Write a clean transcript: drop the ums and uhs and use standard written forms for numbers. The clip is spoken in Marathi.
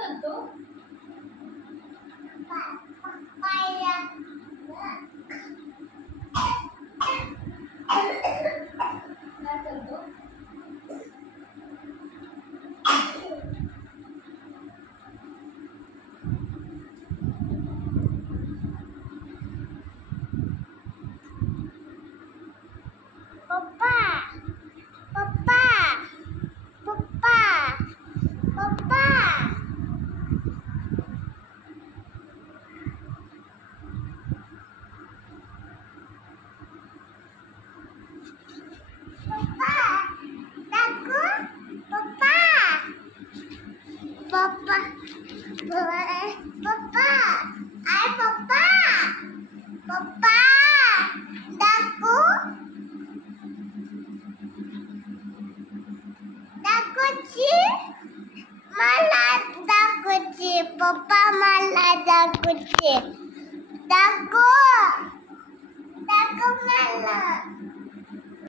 करतो? काय करतो? पप्पा पप्पा पप्पा पप्पा पप्पा दाकू पप्पा पप्पा पप्पा आय पप्पा पप्पा दाकू दाखवची मला दाखवची पप्पा मला दाखवची